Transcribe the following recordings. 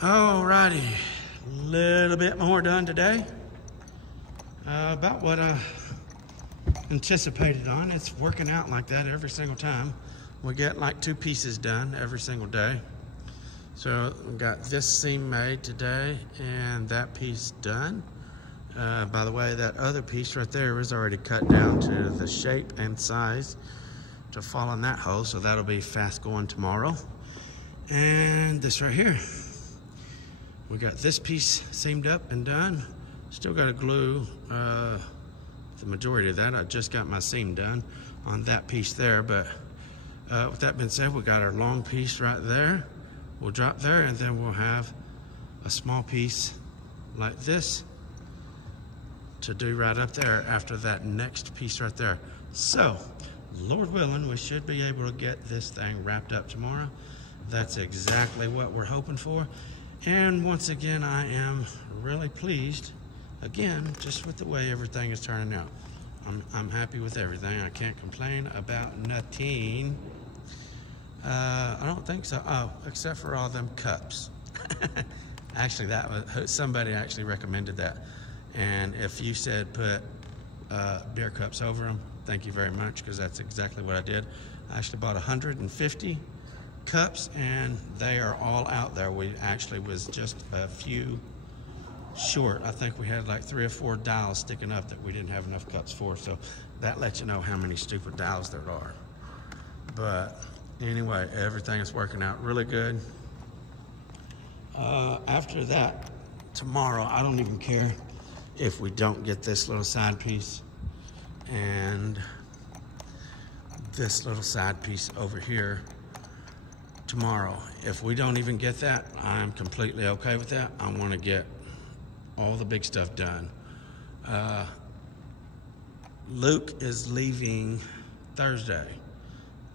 Alrighty, a little bit more done today. About what I anticipated on. It's working out like that every single time. We get like 2 pieces done every single day. So we got this seam made today and that piece done. By the way, that other piece right there is already cut down to the shape and size to fall in that hole, so that'll be fast going tomorrow. And this right here, we got this piece seamed up and done. Still got to glue the majority of that. I just got my seam done on that piece there, but with that being said, we got our long piece right there. We'll drop there, and then we'll have a small piece like this to do right up there after that next piece right there. So, Lord willing, we should be able to get this thing wrapped up tomorrow. That's exactly what we're hoping for. And once again, I am really pleased, again, just with the way everything is turning out. I'm happy with everything. I can't complain about nothing. I don't think so. Oh, except for all them cups. Actually, that was somebody actually recommended that. And if you said put beer cups over them, thank you very much, because that's exactly what I did. I actually bought 150 cups, and they are all out there. We actually was just a few short. I think we had like 3 or 4 dials sticking up that we didn't have enough cups for, so that lets you know how many stupid dials there are. But anyway, everything is working out really good. After that, tomorrow, I don't even care if we don't get this little side piece and this little side piece over here tomorrow. If we don't even get that, I'm completely okay with that. I want to get all the big stuff done. Luke is leaving Thursday.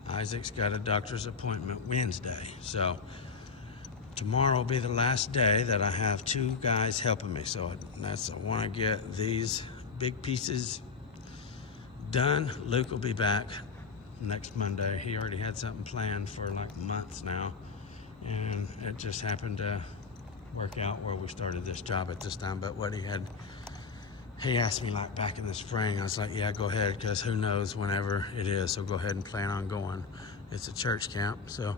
Isaac's got a doctor's appointment Wednesday. So tomorrow will be the last day that I have 2 guys helping me. So I want to get these big pieces done. Luke will be back next Monday. He already had something planned for like months now, and it just happened to work out where we started this job at this time. But what he asked me like back in the spring. I was like, yeah, go ahead, because who knows whenever it is, so go ahead and plan on going. It's a church camp, so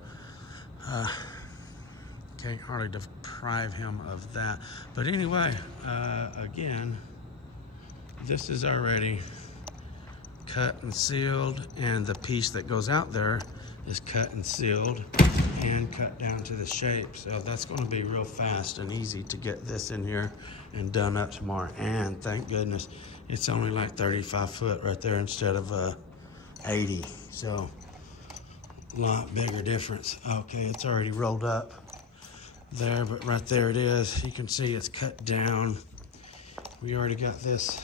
can't hardly deprive him of that. But anyway, again, this is already cut and sealed, and the piece that goes out there is cut and sealed and cut down to the shape. So that's going to be real fast and easy to get this in here and done up tomorrow. And thank goodness it's only like 35 foot right there instead of 80. So a lot bigger difference. Okay, it's already rolled up there, but right there it is. You can see it's cut down. We already got this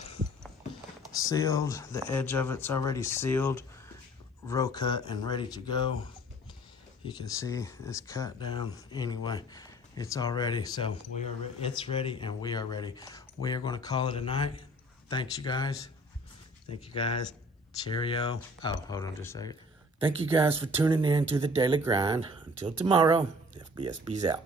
sealed. The edge of it's already sealed, row cut and ready to go. You can see it's cut down. Anyway, it's all ready. So it's ready and we are ready. We are going to call it a night. Thanks, you guys. Thank you guys. Cheerio. Oh, hold on just a second. Thank you guys for tuning in to the Daily Grind. Until tomorrow, FBSB's out.